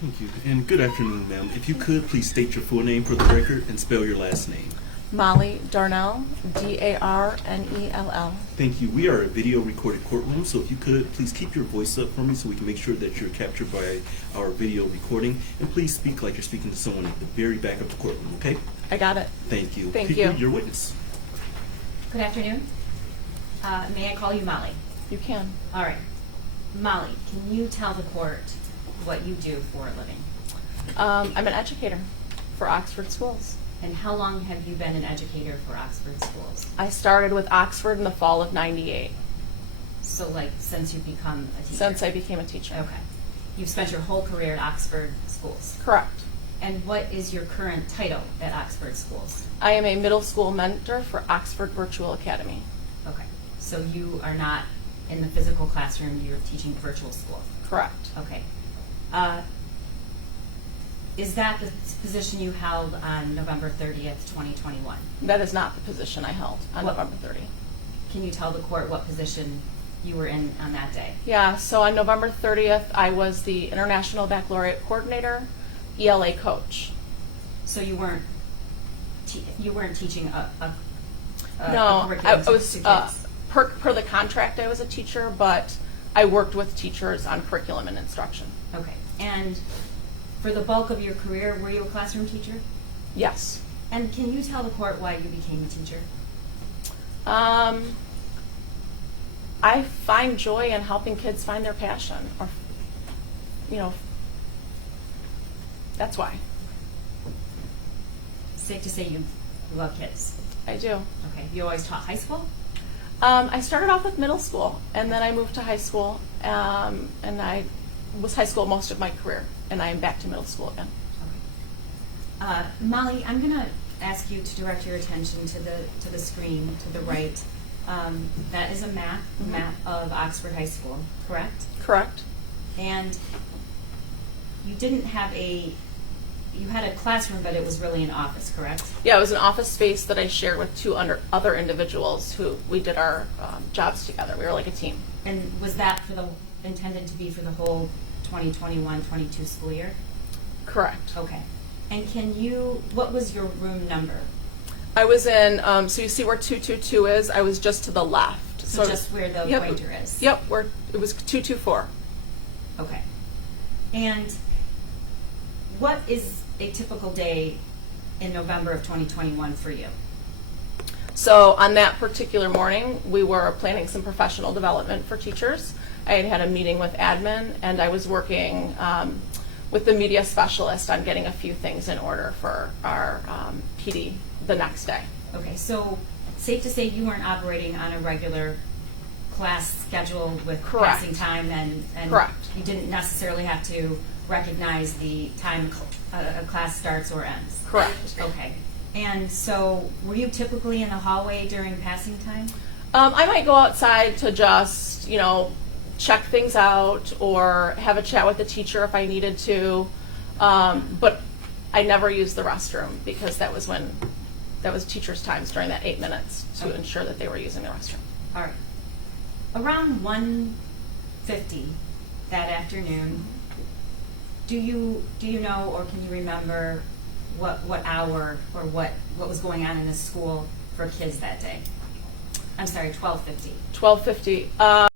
Thank you. And good afternoon, ma'am. If you could, please state your full name for the record and spell your last name. Molly Darnell, Darnell. Thank you. We are a video recorded courtroom, so if you could, please keep your voice up for me so we can make sure that you're captured by our video recording. And please speak like you're speaking to someone at the very back of the courtroom, okay? I got it. Thank you. Thank People, you. your witness. Good afternoon. May I call you Molly? You can. All right. Molly, can you tell the court what you do for a living? I'm an educator for Oxford schools. And how long have you been an educator for Oxford schools? I started with Oxford in the fall of '98, So like since you've become a teacher? since I became a teacher. Okay. You've spent your whole career at Oxford schools. Correct. And what is your current title at Oxford schools? I am a middle school mentor for Oxford Virtual Academy. Okay. So you are not in the physical classroom, you're teaching virtual school. Correct. Okay. Is that the position you held on November 30th, 2021? That is not the position I held on What- November 30th. Can you tell the court what position you were in on that day? Yeah, so on November 30th, I was the International Baccalaureate Coordinator, ELA coach. So you weren't teaching a No, curriculum I to was, kids? per the contract, I was a teacher, but I worked with teachers on curriculum and instruction. Okay. And for the bulk of your career, were you a classroom teacher? Yes. And can you tell the court why you became a teacher? I find joy in helping kids find their passion, or, that's why. Safe to say you love kids. I do. Okay. You always taught high school? I started off with middle school, and then I moved to high school, and I was high school most of my career, and I am back to middle school again. Okay. Molly, I'm going to ask you to direct your attention to the screen to the right. That is a map of Oxford High School, correct? Correct. And you didn't have you had a classroom, but it was really an office, correct? Yeah, it was an office space that I shared with two other individuals who we did our jobs together. We were like a team. And was that intended to be for the whole 2021-22 school year? Correct. Okay. And what was your room number? I was in, so you see where 222 is? I was just to the left. So just where the pointer is? Yep, it was 224. Okay. And what is a typical day in November of 2021 for you? So on that particular morning, we were planning some professional development for teachers. I had a meeting with admin, and I was working with the media specialist on getting a few things in order for our PD the next day. Okay, so safe to say you weren't operating on a regular class schedule with Correct. passing time, and Correct. you didn't necessarily have to recognize the time a class starts or ends. Correct. Okay. And so were you typically in the hallway during passing time? I might go outside to just, check things out or have a chat with the teacher if I needed to. But I never used the restroom because that was teachers' times during that 8 minutes to ensure that they were using the restroom. All right. Around 1:50 that afternoon, do you know or can you remember what hour or what was going on in the school for kids that day? I'm sorry, 12:50. 12:50.